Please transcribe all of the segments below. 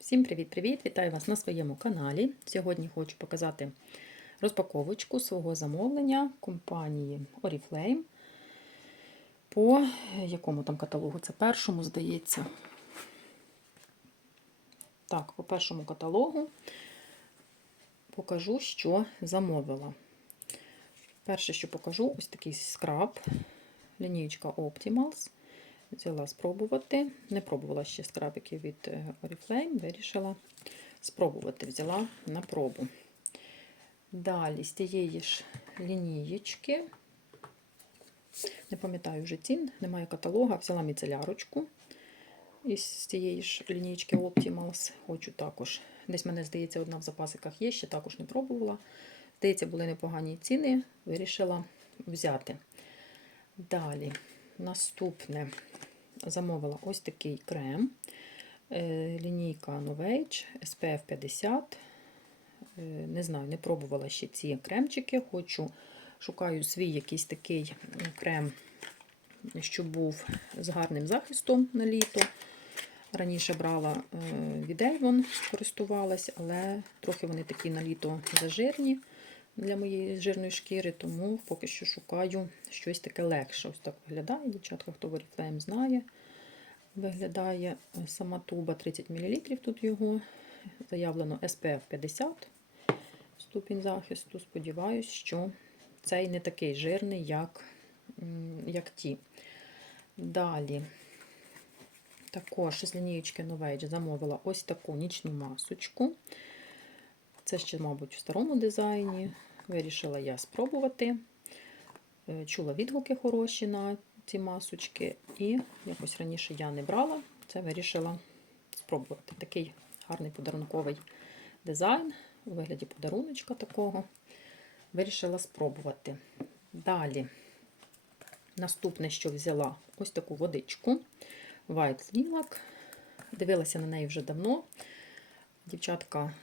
Всім привіт-привіт! Вітаю вас на своєму каналі. Сьогодні хочу показати розпаковочку свого замовлення компанії Oriflame. По якому там каталогу? Це першому, здається. Так, по першому каталогу покажу, що замовила. Перше, що покажу, ось такий скраб, лінієчка Optimals. Взяла спробувати. Не пробувала ще скрабики від е, Oriflame, вирішила спробувати, взяла на пробу. Далі з тієї ж лінієчки, не пам'ятаю вже цін, немає каталога, взяла міцелярочку із цієї ж лінійки Optimals. Хочу також. Десь мене, здається, одна в запасиках є, ще також не пробувала. Здається, були непогані ціни, вирішила взяти. Далі. Наступне замовила ось такий крем. Е, лінійка Novage SPF 50. Е, Не знаю, не пробувала ще ці кремчики. Хочу, шукаю свій якийсь такий крем, що був з гарним захистом на літо. Раніше брала е, від Avon, користувалась, але трохи вони такі на літо зажирні для моєї жирної шкіри, тому поки що шукаю щось таке легше. Ось так виглядає. Дівчатка, хто Oriflame знає. Виглядає сама туба 30 мл. Тут його заявлено SPF 50 ступінь захисту. Сподіваюсь, що цей не такий жирний, як, як ті. Далі. Також з лінієчки Novage замовила ось таку нічну масочку. Це ще, мабуть, в старому дизайні. Вирішила я спробувати. Е, Чула відгуки хороші на ці масочки, і якось раніше я не брала, це вирішила спробувати. Такий гарний подарунковий дизайн у вигляді подаруночка такого. Вирішила спробувати. Далі, наступне, що взяла, ось таку водичку White Lilac. Дивилася на неї вже давно. Дівчатка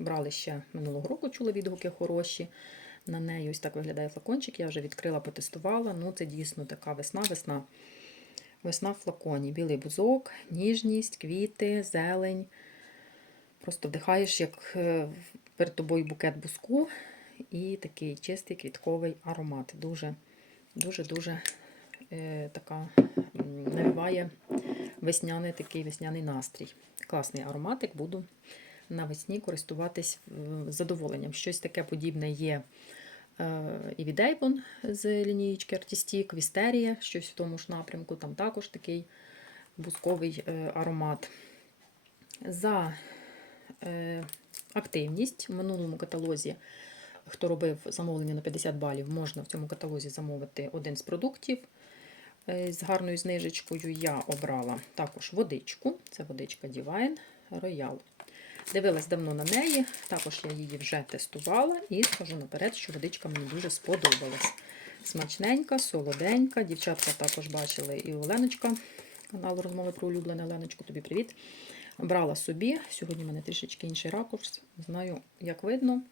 брали ще минулого року, чули відгуки хороші. На неї ось так виглядає флакончик. Я вже відкрила, потестувала. Ну, це дійсно така весна-весна. Весна в флаконі. Білий бузок, ніжність, квіти, зелень. Просто вдихаєш, як е, перед тобою букет буску, і такий чистий квітковий аромат. Дуже, дуже-дуже е, така навіває весняний такий весняний настрій. Класний ароматик, буду навесні користуватись з задоволенням. Щось таке подібне є і від Avon з лінієчки Artistic, Вістерія, щось в тому ж напрямку, там також такий бусковий е, аромат. За е, активність в минулому каталозі, хто робив замовлення на 50 балів, можна в цьому каталозі замовити один з продуктів. Е, з гарною знижечкою я обрала також водичку. Це водичка Divine Royal. Дивилась давно на неї, також я її вже тестувала і скажу наперед, що водичка мені дуже сподобалась. Смачненька, солоденька. Дівчатка також бачили і Оленочка, канал розмови про улюблене Оленочку, тобі привіт. Брала собі. Сьогодні в мене трішечки інший ракурс. Знаю, як видно,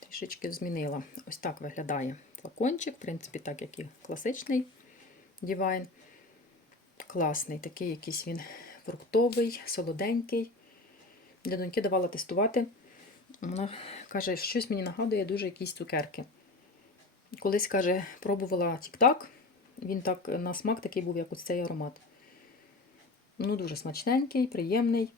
трішечки змінила. Ось так виглядає флакончик, в принципі, так, як і класичний Divine. Класний, такий якийсь він фруктовий, солоденький. Для доньки давала тестувати. Вона каже, щось мені нагадує дуже якісь цукерки. Колись, каже, пробувала тік-так, він так на смак такий був, як ось цей аромат. Ну, дуже смачненький, приємний,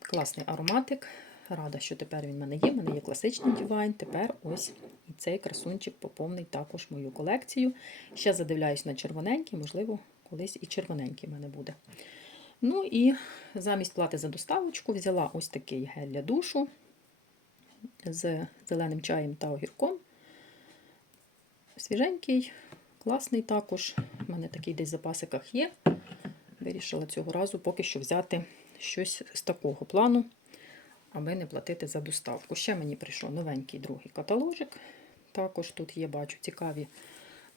класний ароматик. Рада, що тепер він в мене є. У мене є класичний дівайн. Тепер ось і цей красунчик поповнить також мою колекцію. Ще задивляюсь на червоненький, можливо, колись і червоненький в мене буде. Ну і замість плати за доставочку взяла ось такий гель для душу з зеленим чаєм та огірком. Свіженький, класний також. У мене такий десь в запасиках є. Вирішила цього разу поки що взяти щось з такого плану, аби не платити за доставку. Ще мені прийшов новенький другий каталожик. Також тут є, бачу, цікаві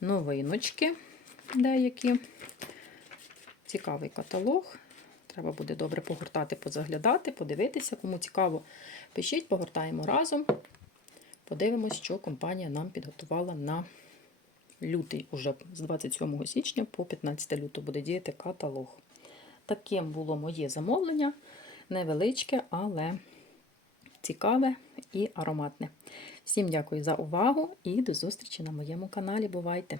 новиночки деякі. Цікавий каталог. Треба буде добре погортати, позаглядати, подивитися. Кому цікаво, пишіть, погортаємо разом. Подивимось, що компанія нам підготувала на лютий, уже з 27 січня по 15 лютого буде діяти каталог. Таким було моє замовлення. Невеличке, але цікаве і ароматне. Всім дякую за увагу і до зустрічі на моєму каналі. Бувайте!